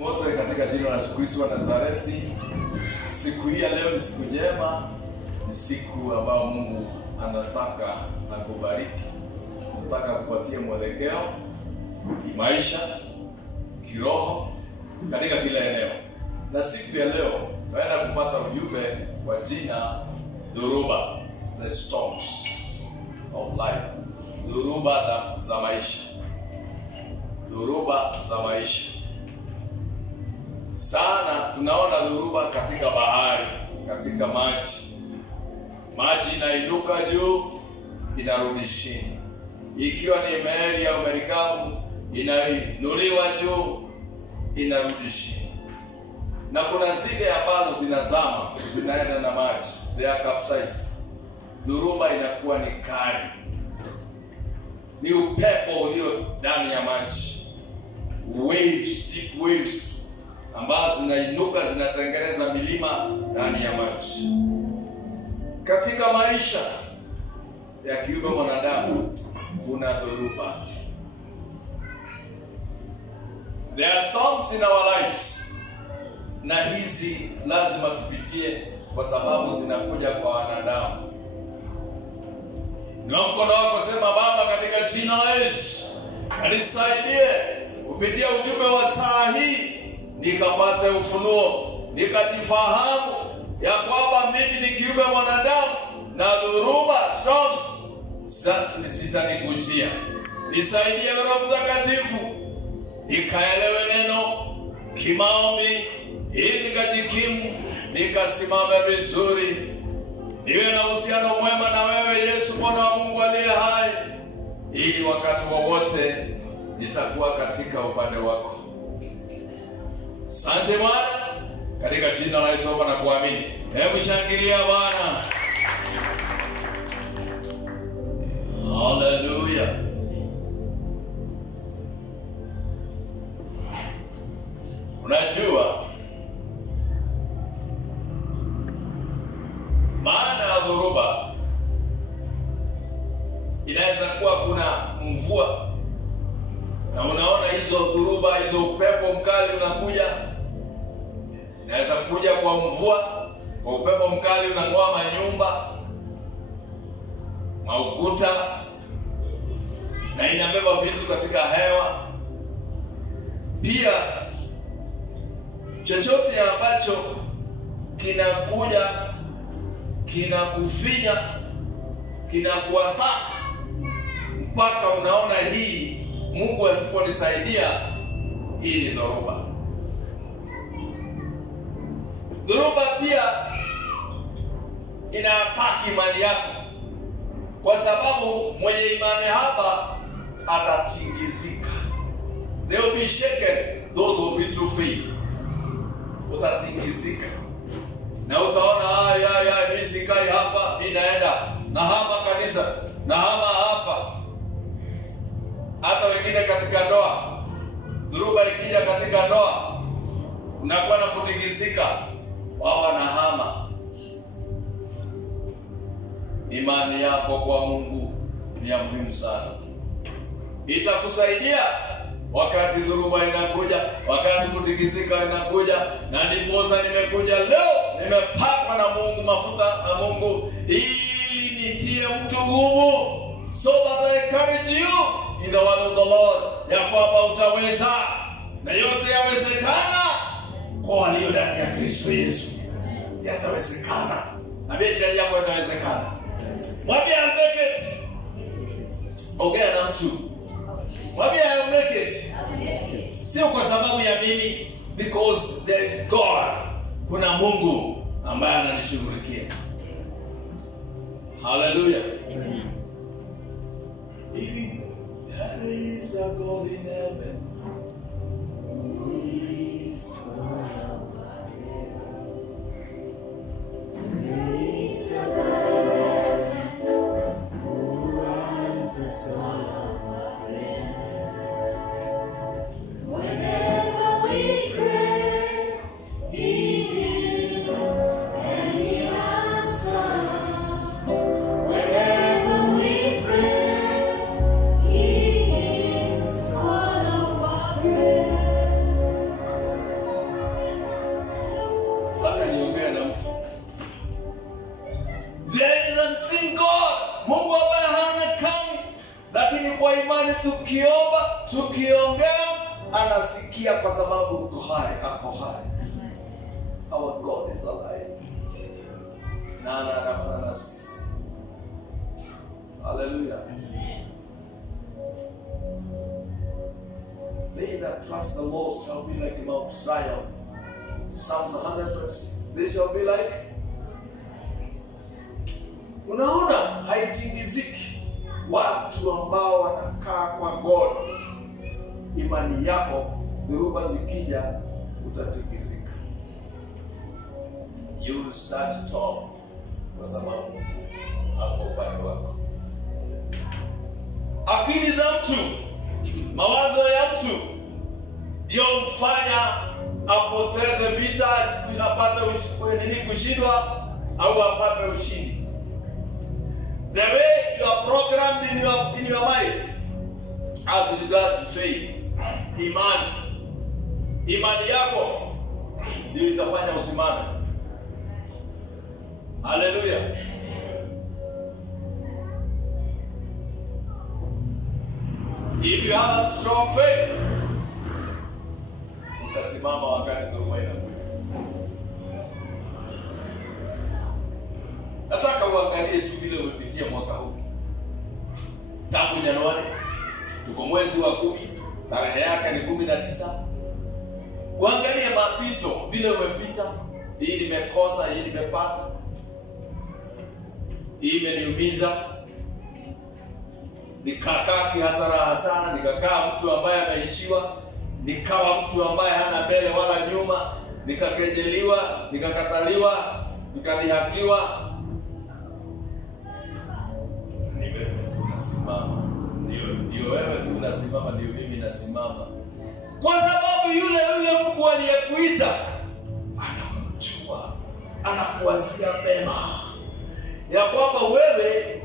Wote katika jina la Yesu Kristo wa Nazareti. Siku hii ya leo ni siku njema, ni siku ambayo Mungu anataka akubariki, anataka kupatia mwelekeo kimaisha, kiroho katika kila eneo. Na siku ya leo naenda kupata ujumbe wa jina Dhoruba, the storms of life. Dhoruba za maisha. Dhoruba za maisha. Sana tunaona dhoruba katika bahari, katika maji. Maji inainuka juu, inarudi chini. Ikiwa ni meli au merikabu, inainuliwa juu, inarudi chini. Na kuna zile ambazo zinazama, zinaenda na maji, they are capsized. Dhoruba inakuwa ni kali. Ni upepo ulio ndani ya maji. Waves, deep waves ambazo zinainuka, zinatengeneza milima ndani ya maji. Katika maisha ya kiumbe mwanadamu kuna dhoruba. There are storms in our lives. Na hizi lazima tupitie kwa sababu zinakuja kwa wanadamu. Na mkono wako sema, Baba, katika jina la Yesu, nisaidie kupitia ujumbe wa saa hii, nikapate ufunuo, nikajifahamu ya kwamba mimi ni kiumbe mwanadamu na dhoruba, storms zitanikujia. Nisaidie Roho Mtakatifu, nikaelewe neno kimaombi, ili nikajikimu, nikasimame vizuri, niwe na uhusiano mwema na wewe Yesu Mwana wa Mungu aliye hai, ili wakati wowote nitakuwa katika upande wako. Asante Bwana, katika jina la Yesu na kuamini. Hebu shangilia Bwana. Hallelujah. Unajua maana ya dhoruba, inaweza kuwa kuna mvua, na unaona hizo dhoruba, hizo upepo mkali unakuja. Inaweza kuja kwa mvua, kwa upepo mkali unang'oa manyumba, maukuta, na inabeba vitu katika hewa. Pia chochote ambacho kinakuja, kinakufinya, kinakuataka, mpaka unaona hii Mungu asiponisaidia, hii ni dhoruba. Dhoruba pia inaataki imani yako, kwa sababu mwenye imani hapa atatingizika. They will be shaken, those who be true faith. Utatingizika. Na utaona mimi sikai hapa, mimi naenda na hapa kanisa, na hapa. Hata wengine katika ndoa, dhoruba ikija katika ndoa, unakuwa na kutingizika, wao wanahama. Imani yako kwa Mungu ni ya muhimu sana. Itakusaidia wakati dhoruba inakuja, wakati kutingizika inakuja. Na ndiposa nimekuja leo, nimepakwa na Mungu mafuta na Mungu, ili nitie mtu nguvu, so that I encourage you in the word of the Lord, ya kwamba utaweza, na yote yawezekana kwa walio ndani ya Kristo Yesu. Yatawezekana. Na jirani yako yatawezekana. Mwambie I'll make it. Ongea na mtu. Mwambie I'll make it. Sio kwa sababu ya mimi, because there is God. Kuna Mungu ambaye ananishughulikia. Hallelujah. If there is a God in heaven, Whenever we pray, He hears all of kwa sababu uko hai, ako hai. Our God is alive. Na anaandamana na sisi. Hallelujah. They that trust the Lord shall be like Mount Zion. Psalms 126. They shall be like. Unaona, haitingiziki. Watu ambao wanakaa kwa God. Imani yako, dhoruba zikija, utatikizika. You will stand tall kwa sababu hapo upande wako. Akili za mtu, mawazo ya mtu ndio mfanya apoteze vita, apate kushindwa au apate ushindi. The way you are programmed in your mind as regards faith, imani yako ndio itafanya usimame. Hallelujah. If you have a strong faith, utasimama wakati dhoruba inakuja. Nataka uangalie tu vile umepitia mwaka huu. Tangu Januari, tuko mwezi wa 10, tarehe yake ni 19. Uangalie mapito vile umepita. Hii nimekosa, hii nimepata. Hii imeniumiza. Nikakaa kihasara, nikakaa mtu ambaye ameishiwa, nikawa mtu ambaye hana mbele wala nyuma, nikakejeliwa, nikakataliwa, nikadhihakiwa. Ni wewe tunasimama. Ndio wewe tunasimama, ndio mimi nasimama. Kwa sababu yule Mungu aliyekuita anakujua, anakuwazia mema. Ya kwamba wewe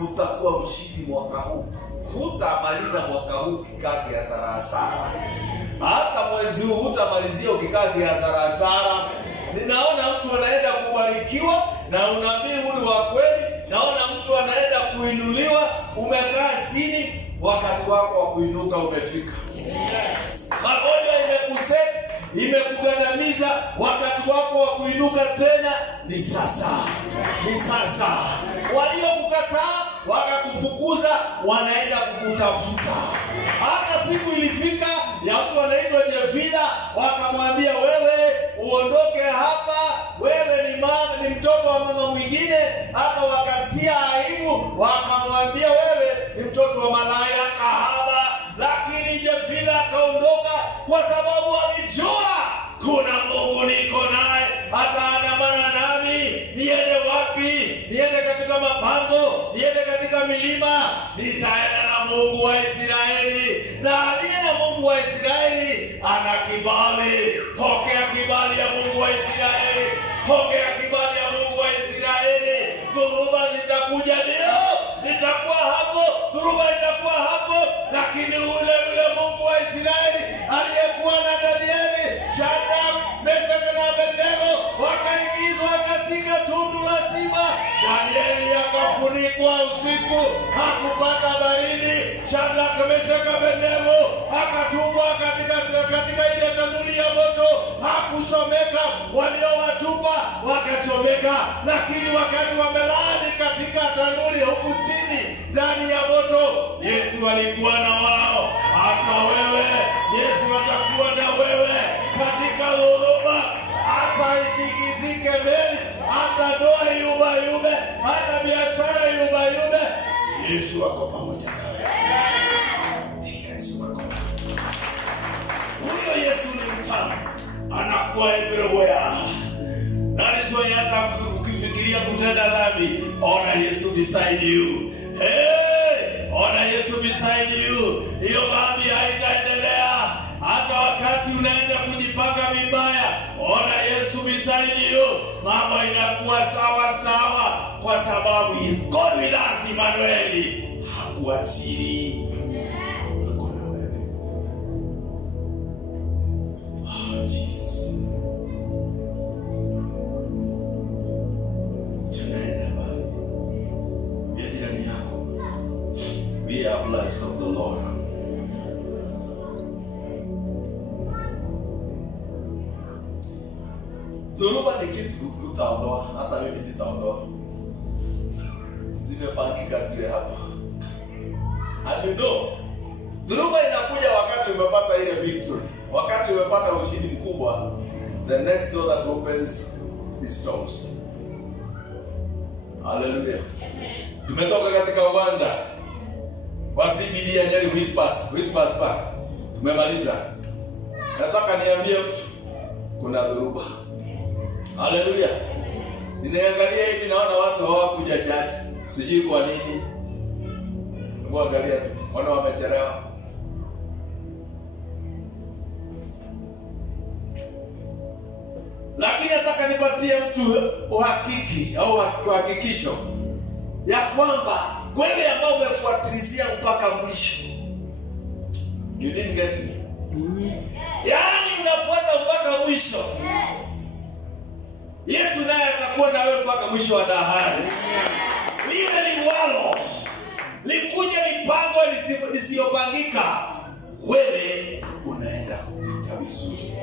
utakuwa mshindi mwaka huu. Hutamaliza mwaka huu ukikaa kihasara. Hata mwezi huu hutamalizia ukikaa kihasara. Ninaona mtu anaenda kubarikiwa na unabii huu wa kweli. Naona mtu anaenda kuinuliwa, umekaa chini, wakati wako wa kuinuka umefika. Magonjwa imekuseti, imekugandamiza, wakati wako wa kuinuka tena ni sasa. Ni sasa. Waliokukataa wakakufukuza wanaenda kukutafuta. Hata siku ilifika ya mtu anaitwa Jefida, wakamwambia wewe uondoke hapa, wewe ni mtoto wa mama mwingine. Hata wakatia aibu, wakamwambia wewe ni mtoto wa malaya kahaba. Lakini Jefida akaondoka kwa sababu alijua kuna Mungu niko naye, ataandamana nami. Niende wapi? Niende katika mapango, niende katika milima, nitaenda na Mungu wa Israeli. Na aliye na Mungu wa Israeli ana kibali. Pokea kibali ya Mungu wa Israeli. Pokea kibali ya Mungu wa Israeli. Dhoruba zitakuja, ndio nitakuwa hapo, dhoruba itakuwa hapo, lakini yule Mungu wa Israeli aliyekuwa na Danieli, Shadrach, Meshach na Abednego wakaingizwa katika tundu la simba. Danieli akafunikwa usiku, hakupata baridi. Shadrach, Meshach na Abednego akatupwa katika ile tanuri ya moto, hakuchomeka. Waliowatupa wakachomeka, lakini wakati wamelala katika tanuri huku chini ndani ya moto, Yesu alikuwa na wao. Hata wewe Yesu atakuwa na wewe katika dhoruba. Hata itikizike meli, hata ndoa yumbayumbe, hata biashara yumbayumbe, Yesu ako pamoja nawe. Yesu ako. Huyo Yesu ni mtamu, anakuwa everywhere. Nani hata ukifikiria kutenda dhambi, ona Yesu beside you. Hey, ona Yesu beside you. Hiyo dhambi haitaendelea. Hata wakati unaenda kujipanga vibaya, ona Yesu beside you. Mambo inakuwa sawa kwa sababu he is God with us, Emmanuel. Hakuachili. Oh Jesus. We are blessed of the Lord. ni kitu utaondoa, hata mimi sitaondoa. Zimepangika ziwe hapa. And you know, dhuruba inakuja wakati umepata ile victory. Wakati umepata ushindi mkubwa, the next door that opens is storms. Hallelujah. Tumetoka katika uwanda wa CBD ya Nyeri Whispers Park. Tumemaliza. Nataka niambie mtu kuna dhuruba. Hallelujah. Ninaangalia hivi naona watu hawakuja church. Sijui kwa nini. Angalia tu. Wana wamechelewa. Lakini nataka nipatie mtu uhakiki au uhakikisho ya kwamba wewe ambao umefuatilizia mpaka mwisho. You didn't get me. Yaani unafuata mpaka mwisho. Yesu naye atakuwa na wewe mpaka mwisho wa dahari. Liwe liwalo, likuje lipango lisiyopangika, wewe unaenda kupita vizuri.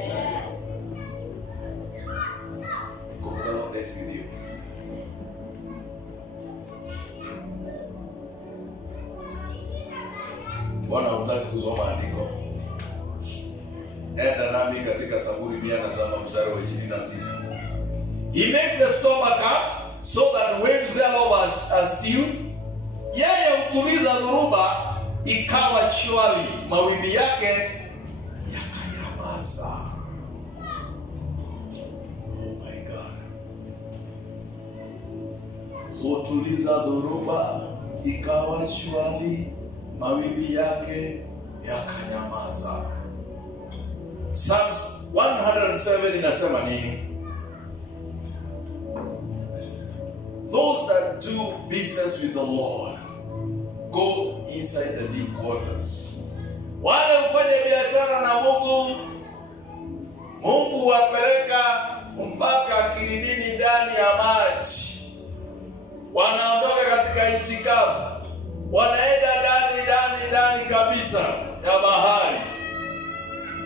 Bwana unataka kusoma andiko? Enda nami katika Zaburi 107 mstari wa 29. He makes the storm come so that waves thereof are still. Yeye hutuliza dhoruba ikawa shwari, mawimbi yake yakanyamaza. Oh my God. Hutuliza dhoruba ikawa shwari, mawimbi yake yakanyamaza. Psalms 107 inasema nini? Those that do business with the Lord go inside the deep waters. Wale ufanye biashara na Mungu, Mungu wapeleka mpaka kilindini ndani ya maji. Wanaondoka katika nchi kavu, wanaenda ndani kabisa ya bahari.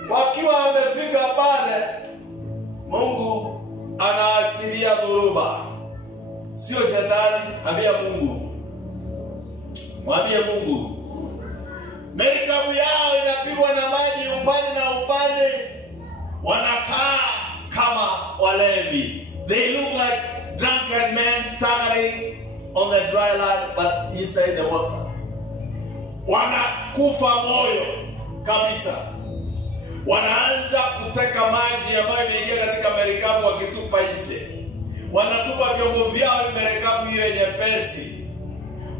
Wakiwa wamefika pale, Mungu anaachilia dhoruba. Sio shetani, ambia Mungu. Mwambie Mungu. Merikabu yao inapigwa na maji upande na upande. Wanakaa kama walevi. They look like drunken men staggering on the dry land but inside the water. Wanakufa moyo kabisa. Wanaanza kuteka maji ambayo imeingia katika merikabu wakitupa nje. Wanatupa vyombo vyao merikabu hiyo nyepesi.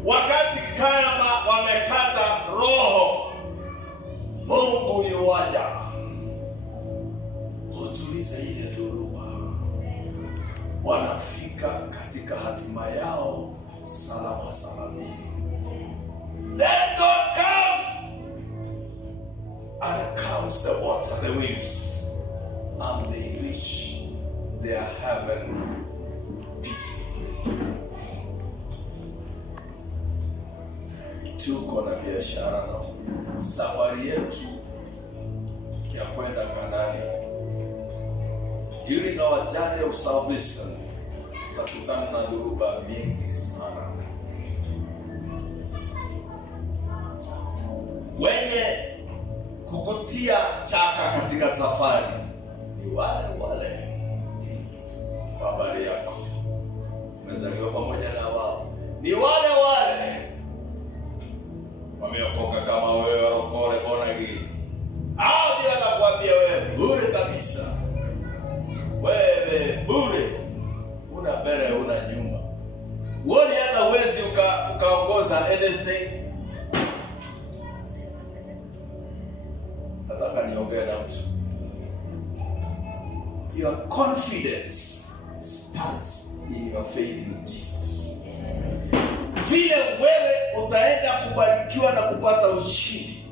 Wakati kama wamekata roho, Mungu yuwaja hutuliza ile dhoruba. Wanafika katika hatima yao salama salamini. Then God comes and calms the water, the waves, and they reach their heaven peacefully. Tuko na biashara na safari yetu ya kwenda Kanaani. During our journey of salvation, tutakutana na dhoruba mingi sana. Wenye kukutia chaka katika safari ni wale habari yako. Umezaliwa pamoja na wao. Ni wale wameokoka kama wewe, warokole bona gani. Hao ndio watakwambia wewe bure kabisa. Wewe bure. Una mbele una nyuma. Wewe hata uwezi ukaongoza anything. Nataka niongee na mtu. Your confidence stands in your faith in Jesus. Vile wewe utaenda kubarikiwa na kupata ushindi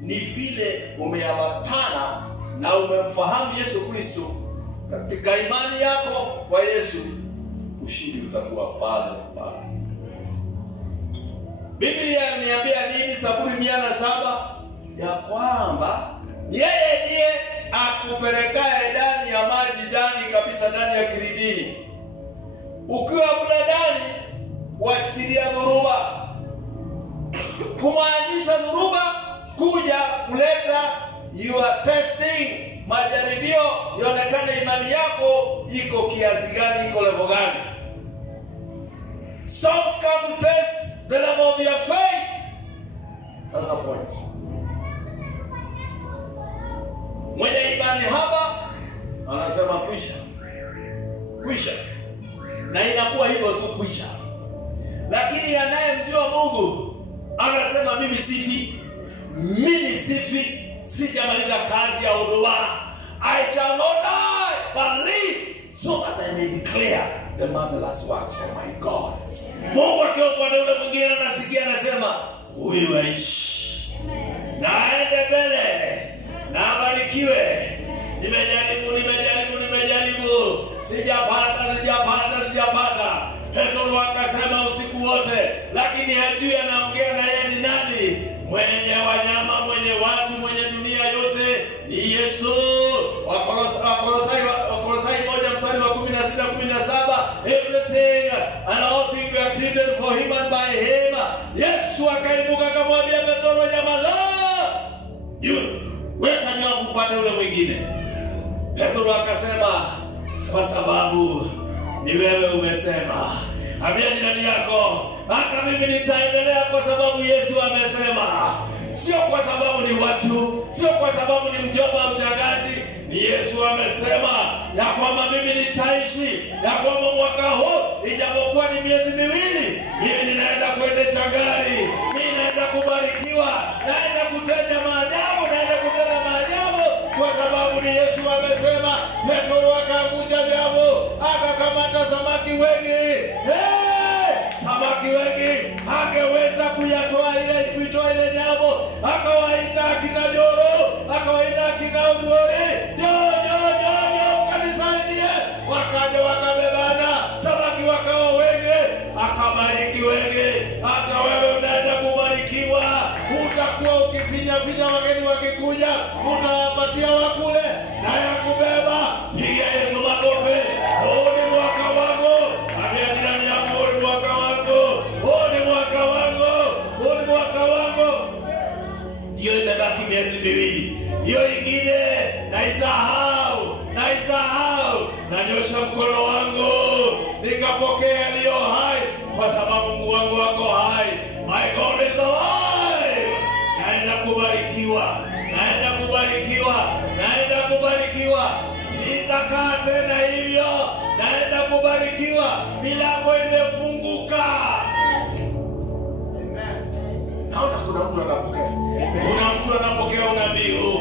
ni vile umeambatana na umemfahamu Yesu Kristo. Katika imani yako kwa Yesu, ushindi utakuwa pale. Biblia inaniambia nini? Zaburi 107 ya kwamba yeye ndiye akupelekaye ndani ya maji, ndani kabisa maisha ndani ya kiridini. Ukiwa mladani, wachilia dhuruba. Kumaanisha dhuruba kuja kuleta your testing, majaribio ionekane imani yako iko kiasi gani, iko level gani. Storms come to test the level of your faith. That's the point. Mwenye imani haba anasema kwisha. Kwisha. Na inakuwa hivyo tu, kwisha. Lakini anayemjua Mungu anasema mimi sifi. Mimi sifi. Sijamaliza kazi ya huduma. I shall not die but live so that I may declare the marvelous works of my God. Mungu akiwa upande ule mwingine anasikia anasema huyu aishi. Na aende mbele. Na abarikiwe. Nimejaribu. Sijapata. Petro akasema usiku wote, lakini hajui anaongea na yeye ni nani. Mwenye wanyama, mwenye watu, mwenye dunia yote ni Yesu. Wakolosai 1:16-17, everything and all things were created for him and by him. Yesu akainuka akamwambia Petro, nyamaza. Weka nyavu upande ule mwingine. Petro akasema, kwa sababu ni wewe umesema. Ambia jirani yako, hata mimi nitaendelea kwa sababu Yesu amesema. Sio kwa sababu ni watu, sio kwa sababu ni mjomba au shangazi. Ni Yesu amesema ya kwamba mimi nitaishi, ya kwamba mwaka huu ijapokuwa ni miezi miwili, mimi ninaenda kuendesha gari, mimi naenda kubarikiwa, naenda kutenda maajabu, kwa sababu ni Yesu amesema. Petro akakuja jambo, akakamata samaki wengi. Samaki wengi angeweza kuitoa ile jambo. Akawaita akina Joro, akawaita akina Udori. Kanisaidia. Wakaja wakabebana, samaki wakawa wengi, akabariki wengi. Hata wewe unaenda kubarikiwa. Utakuwa ukifinya wageni wakikuja, utawapatia wakule na ya kubeba. Piga Yesu makofi. Huu ni mwaka wangu. Ambia jirani yako, huu ni mwaka wangu. Huu ni mwaka wangu. Huu ni mwaka wangu. Hiyo imebaki miezi miwili. Hiyo ingine naisahau. Nanyosha mkono wangu nikapokea aliyo hai, kwa sababu Mungu wangu wako hai. My God is alive. Naenda kubarikiwa. Sitakaa tena hivyo. Naenda kubarikiwa. Milango imefunguka. Naona kuna mtu anapokea. Kuna mtu anapokea unabii huu.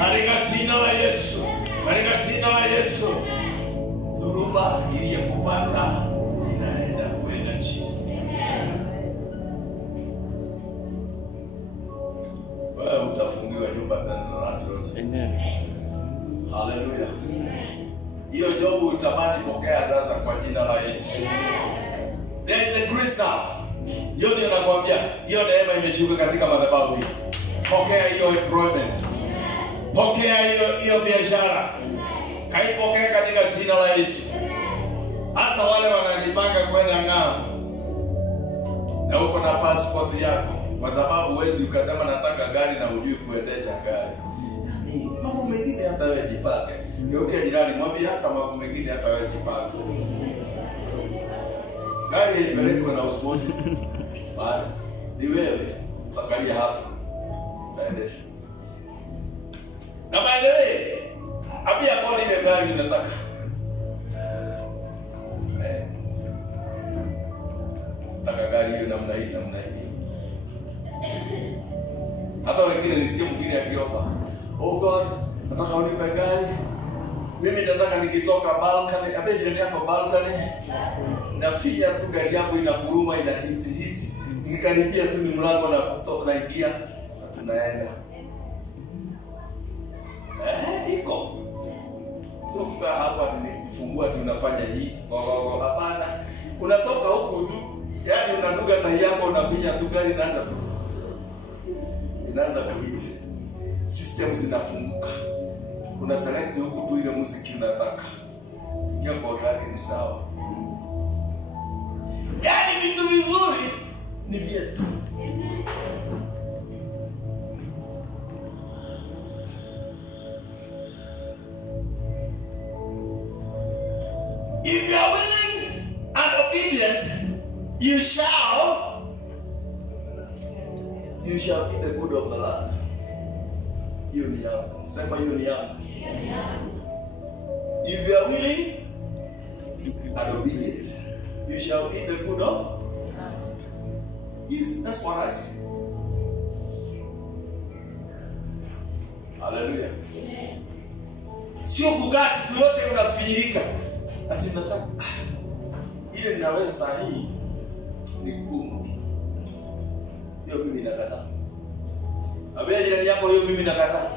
Katika jina la Yesu. Dhuruba iliyokupata inaenda kwenda chini. Wewe utafungiwa nyumba tena na watu. Amen. Hallelujah. Hiyo job utamani pokea sasa kwa jina la Yesu. There is a grace now. Hiyo ndio nakwambia, hiyo neema imeshuka katika madhabahu hii. Pokea hiyo employment. Pokea hiyo biashara. Kaipokea katika jina la Yesu. Hata wale wanajipanga kwenda ng'ambo, na uko na passport yako, kwa sababu huwezi ukasema nataka gari na hujui kuendesha gari. Mambo mengine hata wewe jipake. Ndio jirani mwambie hata mambo mengine hata wewe jipake. Gari ipelekwe na osmosis. Bado ni wewe angalia hapo. Naendesha. Na by the way, abia kwa ile gari unataka. Nataka gari hiyo namna hii. Hata wengine nisikie mwingine akiomba, "Oh God, nataka unipe gari. Mimi nataka nikitoka balcony, abia jirani yako balcony. Nafinya tu gari yangu inaguruma, ina hit. Nikikaribia tu ni mlango na kutoka naingia, na tunaenda." Iko. Sio kwa hapa tunifungua tunafanya hii. Hapana. Unatoka huko tu, yani unanuga tai yako unafinya tu gari inaanza kuhit. System zinafunguka. una select huku tu ile muziki unataka. Ingia kwa gari ni sawa. Yaani vitu vizuri ni vyetu. If you are willing and obedient, you shall eat the good of the land. Hiyo ni yangu. Sema hiyo ni yangu. If you are willing and obedient, you shall eat the good of. Yes, that's for us. Hallelujah. Sio kukaa siku yote unafinyirika. Ati nataka ile ninaweza saa hii ni ngumu. Hiyo mimi nakataa. Abia jirani yako hiyo mimi nakataa.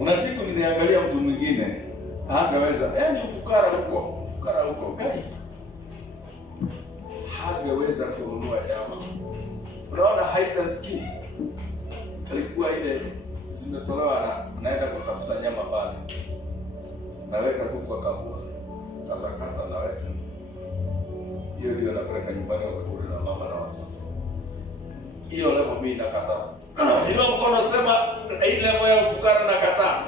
Una siku niliangalia mtu mwingine hangeweza, yaani ufukara huko gai. Hangeweza kununua nyama. Unaona hide and seek. Alikuwa ile zimetolewa na naenda kutafuta nyama pale. Naweka tu kwa kabua. Kata naweka. Hiyo ndio napeleka nyumbani wakakula na mama na watoto. Hiyo leo mimi nakataa. Ndio mkono sema ile moyo ya ufukara nakataa.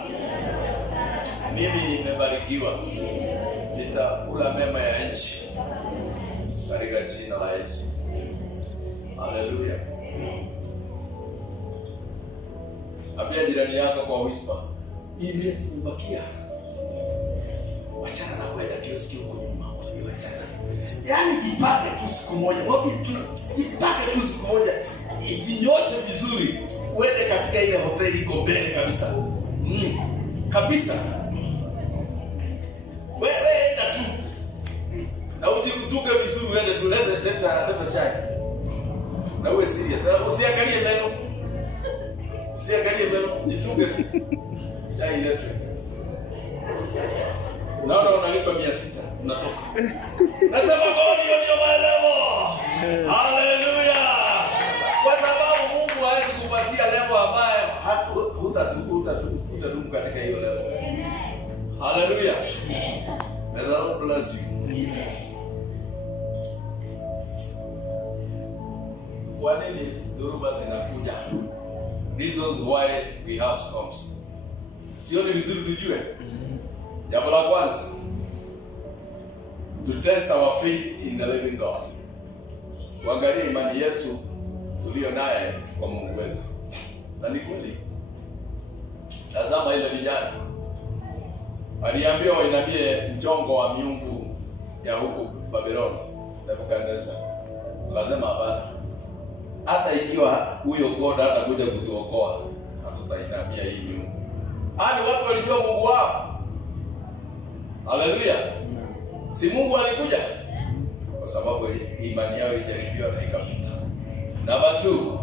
Mimi nimebarikiwa. Nitakula mema ya nchi. Katika jina la Yesu. Haleluya. Ambia jirani yako kwa whisper. Hii miezi imebakia. Wachana na kwenda kioski huko nyuma. Wachana. Yaani jipake tu siku moja. Jipake tu siku moja. Jinyote vizuri. Uende katika ile hoteli iko mbele kabisa. Kabisa. Wewe enda tu. Na ujikutuke vizuri uende tu leta chai. Na uwe serious. Usiangalie meno. Usiangalie meno, jituge tu. Chai letu. Naona unalipa 600. Unatoka. Nasema God ndio maelezo. Haleluya. Kwa sababu Mungu hawezi kupatia level ambayo hutadumu katika hiyo level. Haleluya. May the Lord bless you. Kwa nini dhoruba zinakuja? Reasons why we have storms. Sio ni vizuri tujue. Jambo la kwanza, to test our faith in the living God. Kuangalia imani yetu tulio naye kwa Mungu wetu. Na ni kweli. Tazama ile vijana. Aliambiwa wainamie mchongo wa miungu ya huko Babylon, Nebukadnezar. Lazima hapana. Hata ikiwa huyo God hata kuja kutuokoa, hatutainamia hii miungu. Hadi watu walijua Mungu wao. Haleluya. Si Mungu alikuja kwa sababu imani yao ilijaribiwa na ikapita. Number 2.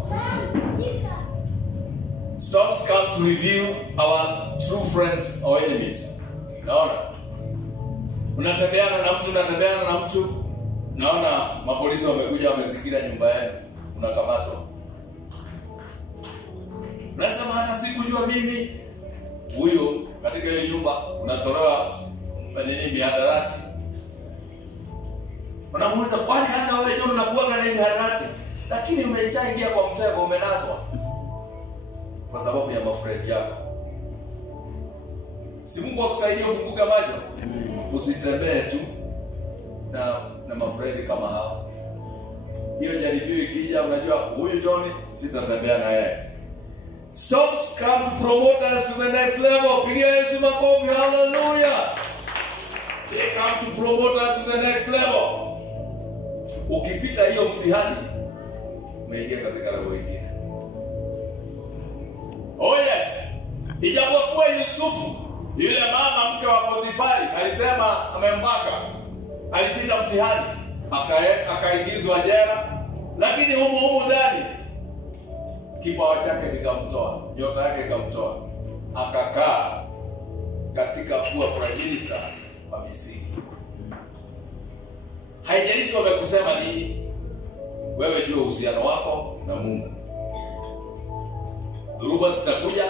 Storms come to reveal our true friends or enemies. Naona. Unatembeana na mtu, naona mapolisi wamekuja wamezingira nyumba yenu, unakamatwa. Unasema hata sikujua mimi. Huyo katika hiyo nyumba unatolewa mihadarati. Unamuuliza kwani hata wewe ndio unakuwa na mihadarati? Lakini umeshaingia kwa mtego, umenaswa. Kwa sababu ya mafredi yako. Si Mungu akusaidie ufunguke macho. Usitembee tu na mafredi kama hao. Hiyo jaribio ikija unajua huyu John sitatembea na yeye. Storms come to promote us to the next level. Pigia Yesu makofi, hallelujah. They come to promote us to the next level. Ukipita hiyo mtihani, umeingia katika level nyingine. Oh yes. Ijapokuwa Yusufu, yule mama mke wa Potifari, alisema amembaka, alipita mtihani, akaingizwa jela, lakini humo ndani kipawa chake kikamtoa, nyota yake ikamtoa, akakaa katika kuwa prime minister wa Misri. Haijalishi wamekusema nini, wewe ndio uhusiano wako na Mungu. Dhuruba zitakuja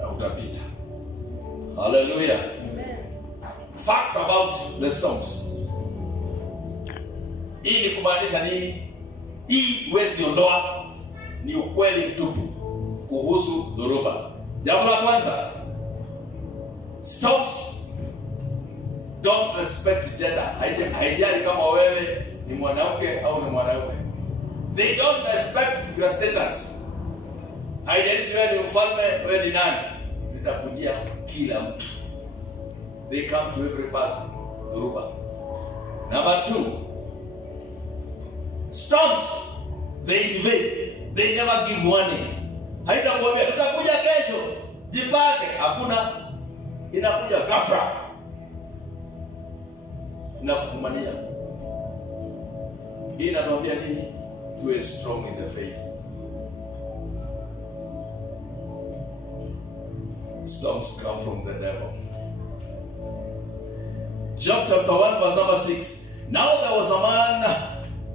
na utapita. Hallelujah. Amen. Facts about the storms. Hii ni kumaanisha nini? Hii huwezi ondoa, ni ukweli mtupu kuhusu dhuruba. Jambo la kwanza, storms don't respect gender. Haijali kama wewe ni mwanamke au ni mwanaume. They don't respect your status. Haijalishi wewe ni mfalme, wewe ni nani, zitakujia kila mtu. They come to every person. Dhuruba. Number 2, storms, they invade. They never give warning. Haitakwambia tutakuja kesho, jipange. Hakuna, inakuja ghafla. Inakufumania. Hii inatuambia nini? Tuwe strong in the faith. Storms come from the devil. Job chapter 1 verse number 6. Now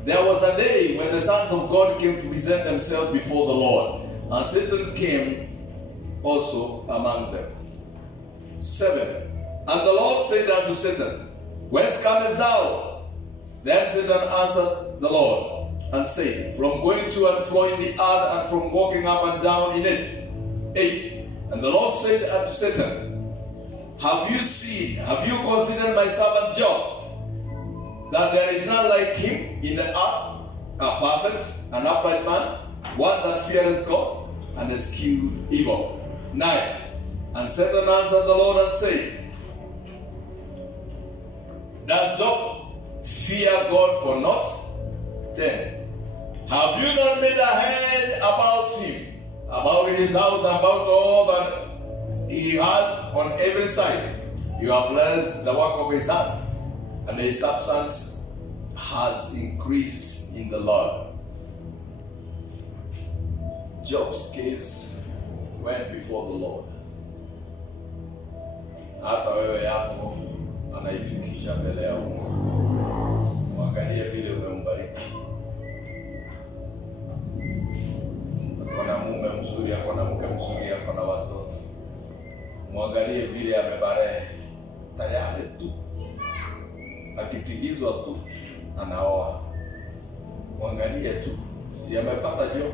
there was a day when the sons of God came to present themselves before the Lord, and Satan came also among them. 7. And the Lord said unto Satan, Whence comest thou? Then Satan answered the Lord, and said, From going to and fro in the earth, and from walking up and down in it. 8. And the Lord said unto Satan, Have you considered my servant Job, that there is none like him in the earth, a perfect, an upright man, one that feareth God, and eschewed evil? 9. And Satan answered the Lord and said, Does Job fear God for naught? 10. Have you not made a head about him, about his house, about all that he has on every side? You have blessed the work of his hands, and his substance has increased in the Lord. Job's case went before the Lord. Hata wewe yako anaifikisha mbele ya Mungu. Mwangalie vile umembariki. Akona mume mzuri, akona mke mzuri, akona watoto. Mwangalie vile amebarehe. Tayari tu akitigizwa tu anaoa. Mwangalie tu, si amepata job,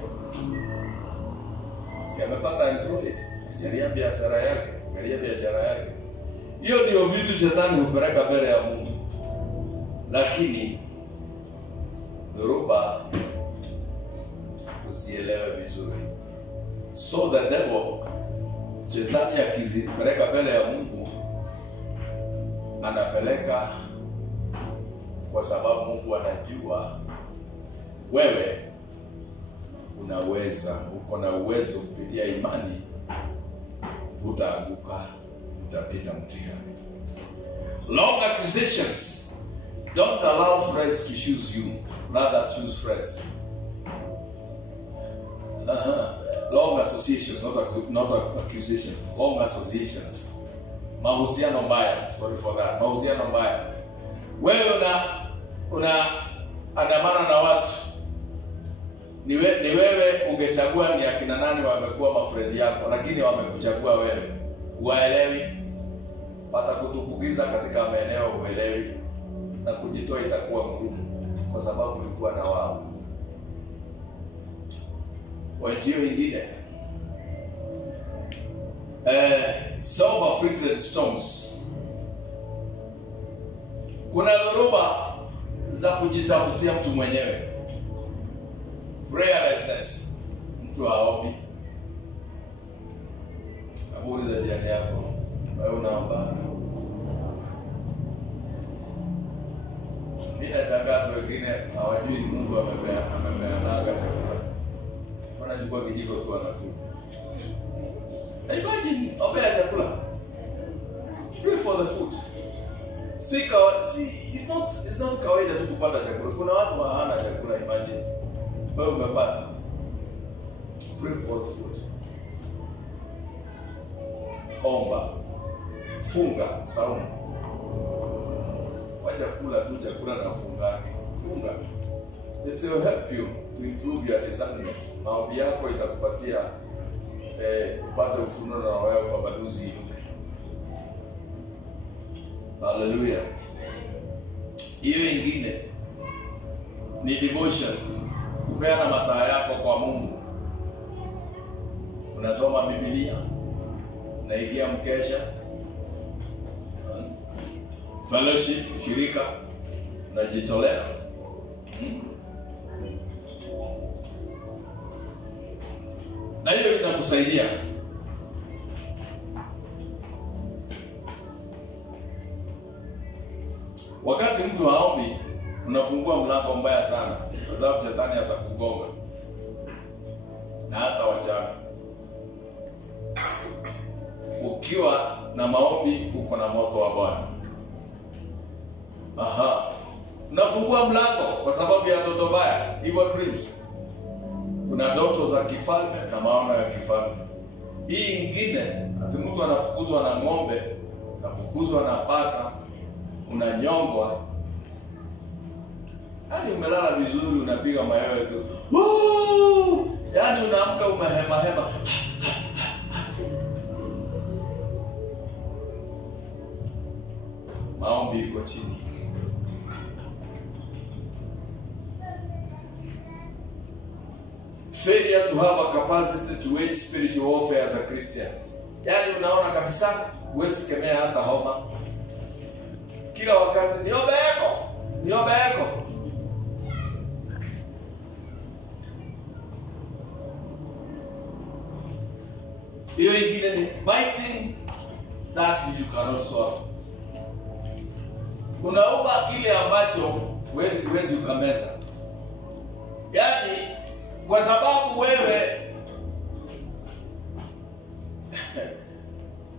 si amepata employed, angalia biashara yake, angalia biashara yake. Hiyo ndio vitu shetani hupeleka mbele ya Mungu. Lakini dhuruba usielewe vizuri. So the devil, shetani akizipeleka mbele ya Mungu, anapeleka kwa sababu Mungu anajua wewe unaweza, uko na uwezo kupitia imani, utaanguka, utapita mtihani. Long accusations don't allow friends to choose you, rather choose friends. Long associations, not accusations. Long associations. Mahusiano mbaya, sorry for that. Mahusiano mbaya. Wewe una andamana na watu. Ni wewe ungechagua ni akina nani wamekuwa mafriend yako, lakini wamekuchagua wewe. Uwaelewi. Watakutumbukiza katika maeneo uelewi, na kujitoa itakuwa ngumu kwa sababu ulikuwa na wao. Wajio ingine. Self-afflicted storms. Kuna dhoruba za kujitafutia mtu mwenyewe. Prayerlessness. Mtu haombi. Amuuliza jirani yako, wewe unaomba? Nina changamoto wengine hawajui Mungu amepeanaga chakula. Wanachukua kijiko tu wanakula. Imagine, ombea chakula. Pray for the food. It's not kawaida tu kupata chakula. Kuna watu hawana chakula, imagine. Wewe umepata. Pray for the food. Omba. Funga, saumu. Wacha kula tu chakula na funga. Funga. It will help you to improve your discernment. Maombi yako itakupatia upate ufunuo na wewe kwa baduzi inuke. Hallelujah. Hiyo ingine ni devotion, kupeana masaa yako kwa Mungu. Unasoma Biblia, unaingia mkesha, fellowship, shirika, unajitolea. Na hiyo inakusaidia. Wakati mtu haombi, unafungua mlango mbaya sana, kwa sababu shetani atakugonga na hata wachawi. Ukiwa na maombi, uko na moto wa Bwana. Unafungua mlango kwa sababu ya ndoto mbaya, evil dreams. Kuna ndoto za kifalme na maono ya kifalme. Hii ingine, ati mtu anafukuzwa na ng'ombe, anafukuzwa na paka, unanyongwa. Hadi umelala vizuri, unapiga mayowe tu. Yaani unaamka umehema hema. Maombi iko chini. Failure to have a capacity to wage spiritual warfare as a Christian. Yaani unaona kabisa huwezi kemea hata homa. Kila wakati niombe yako. Hiyo ingine ni fighting that you cannot solve. Unaomba kile ambacho huwezi ukameza. Yaani kwa sababu wewe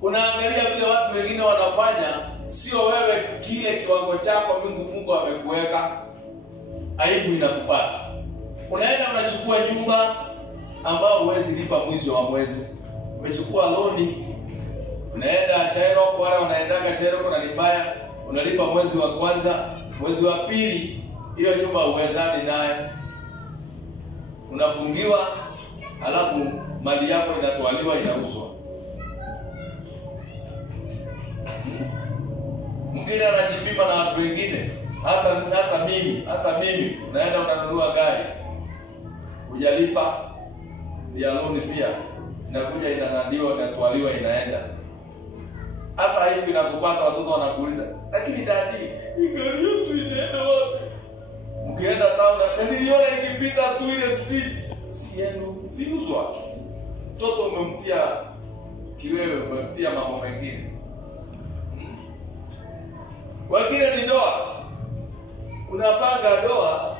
unaangalia vile watu wengine wanafanya, sio wewe kile kiwango chako Mungu amekuweka, aibu inakupata. Unaenda unachukua nyumba ambao huwezi lipa mwisho wa mwezi. Umechukua loni, unaenda Shairo, wala unaendanga Shairo kuna nibaya, unalipa mwezi wa kwanza, mwezi wa pili hiyo nyumba uwezani naye. Unafungiwa, alafu mali yako inatwaliwa, inauzwa. Mwingine anajipima na watu wengine, hata mimi unaenda unanunua gari, hujalipa ya loan pia, inakuja inanadiwa, inatwaliwa, inaenda. Hata hivi inakupata, watoto wanakuuliza, lakini daddy, hii gari yetu inaenda wapi? Mkienda town, na niliona ikipita tu ile street, si yenu, liuzwa. Mtoto umemtia kiwewe, umemtia mambo mengine. Wengine ni ndoa. Unapanga ndoa.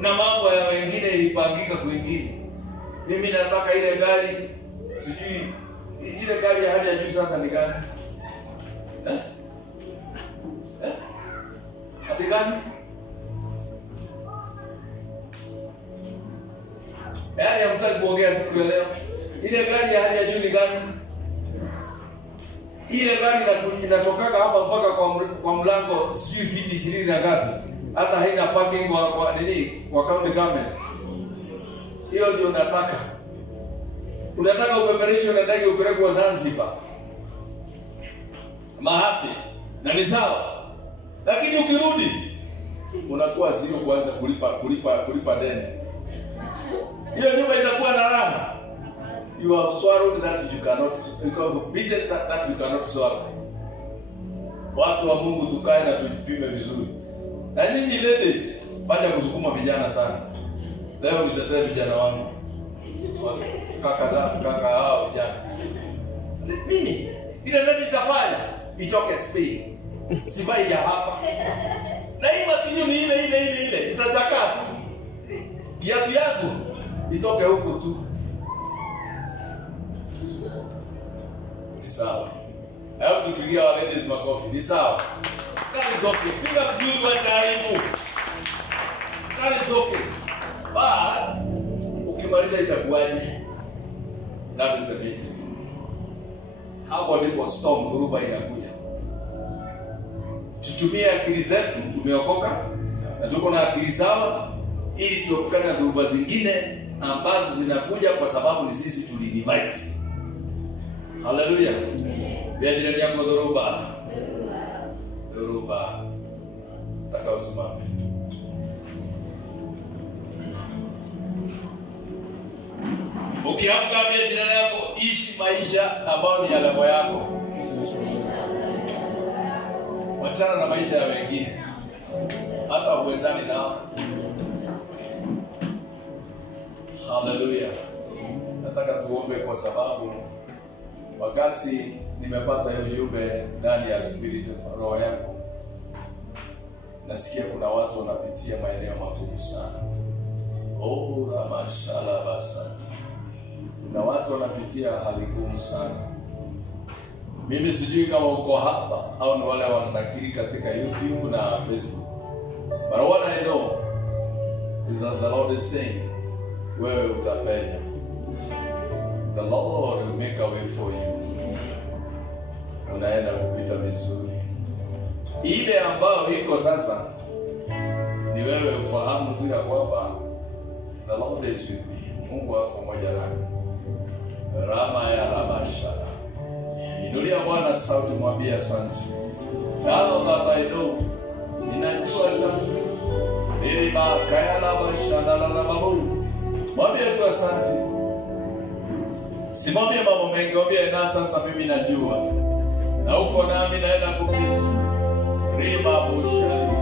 Na mambo ya wengine ilipangika kwingine. Mimi nataka ile gari, sijui ile gari ya hali ya juu sasa ni gani? Ati gani? Yaani hamtaki kuongea siku ya leo. Ile gari ya hali ya juu ni gani? Ile gari inatokaga hapa mpaka kwa mlango sijui fiti 20 na ngapi. Hata haina parking kwa county government. Hiyo ndio unataka. Unataka upepereshwe na ndege upelekwe Zanzibar. Mahapi. Na ni sawa. Lakini ukirudi unakuwa zero kuanza kulipa deni. Hiyo nyumba itakuwa na raha. You have swallowed that you cannot, you have beaten that you cannot swallow. Watu wa Mungu tukae na tujipime vizuri. Na nyinyi ladies, baada kusukuma vijana sana. Leo nitatea vijana wangu. Kaka hao vijana. Mimi ile ndio nitafanya itoke Spain. Sibai ya hapa. Na hii matinyo ni ile itachakaa tu. Kiatu yangu itoke huko tu. Ni sawa. Hebu tupigie wa ladies makofi. Ni sawa. That is okay. Piga mzuri wacha aibu. That is okay. But ukimaliza itakuwaje? That is the bit. Hapo ndipo storm dhuruba inakuja. Tutumie akili zetu, tumeokoka na tuko na akili sawa. ili tuepukane na dhuruba zingine ambazo zinakuja kwa sababu ni sisi tulidivide. Haleluya. Bia jirani yako dhuruba. Dhuruba. Taka usimame. Ukiamka bia jirani yako, ishi maisha ambayo ni ya level yako. Wachana na maisha ya wengine. Hata uwezani nao. Haleluya. Nataka tuombe kwa sababu wakati nimepata hiyo ujumbe ndani ya spirit roho yangu, nasikia kuna watu wanapitia maeneo magumu sana. Oh, ramashala basati. Kuna watu wanapitia hali ngumu sana. Mimi sijui kama uko hapa au ni wale wananakili katika YouTube na Facebook. But what I know is that the Lord is saying, wewe utapenya. The Lord will make a way for you. Unaenda kupita vizuri. Ile ambayo iko sasa ni wewe ufahamu tu ya kwamba the Lord is with me. Mungu wako pamoja nami. Rama ya rabashara. Inulia Bwana sauti, mwambie asante. Now that I know, ninajua sasa. Ili makaya la bashara la babu. Mwambie tu asante. Simwambie mambo mengi, mwambie na sasa mimi najua. Na uko nami naenda kupita. Rima bushari.